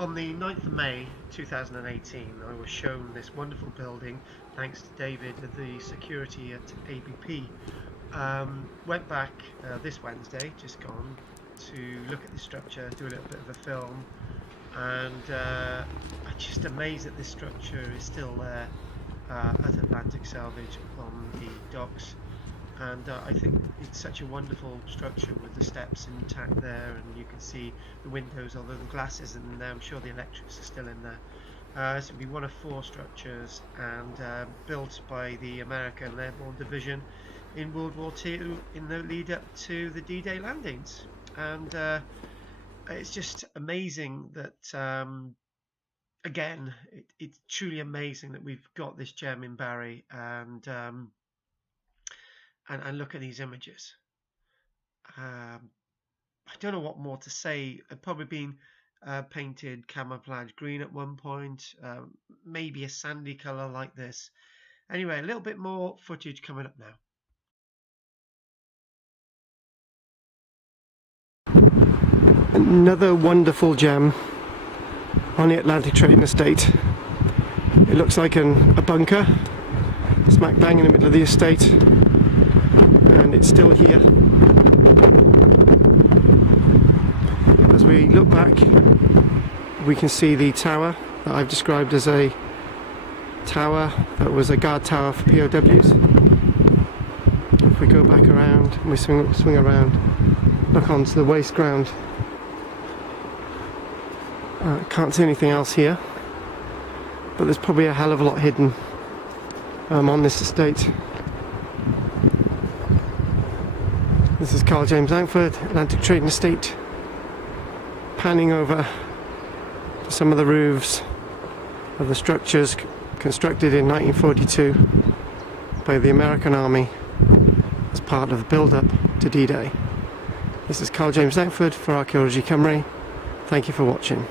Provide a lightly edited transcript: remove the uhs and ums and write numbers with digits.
On the 9th of May 2018, I was shown this wonderful building thanks to David of the security at ABP. Went back this Wednesday, just gone, to look at the structure, do a little bit of a film, and I'm just amazed that this structure is still there at Atlantic Salvage on the docks. And I think it's such a wonderful structure with the steps intact there, and you can see the windows, although the glass isn't in there. I'm sure the electrics are still in there. This will be one of 4 structures, and built by the American Airborne Division in World War II in the lead up to the D-Day landings. And it's just amazing that, again, it's truly amazing that we've got this gem in Barry, and look at these images. I don't know what more to say. It'd probably been painted camouflage green at one point, maybe a sandy colour like this. Anyway, a little bit more footage coming up now. Another wonderful gem on the Atlantic Trading Estate. It looks like a bunker, smack bang in the middle of the estate. And it's still here. As we look back, we can see the tower that I've described as a tower that was a guard tower for POWs. If we go back around and we swing around, look onto the waste ground. Can't see anything else here, but there's probably a hell of a lot hidden on this estate. This is Karl-James Langford, Atlantic Trading Estate, panning over some of the roofs of the structures constructed in 1942 by the American Army as part of the build-up to D-Day. This is Karl-James Langford for Archaeology Cymru. Thank you for watching.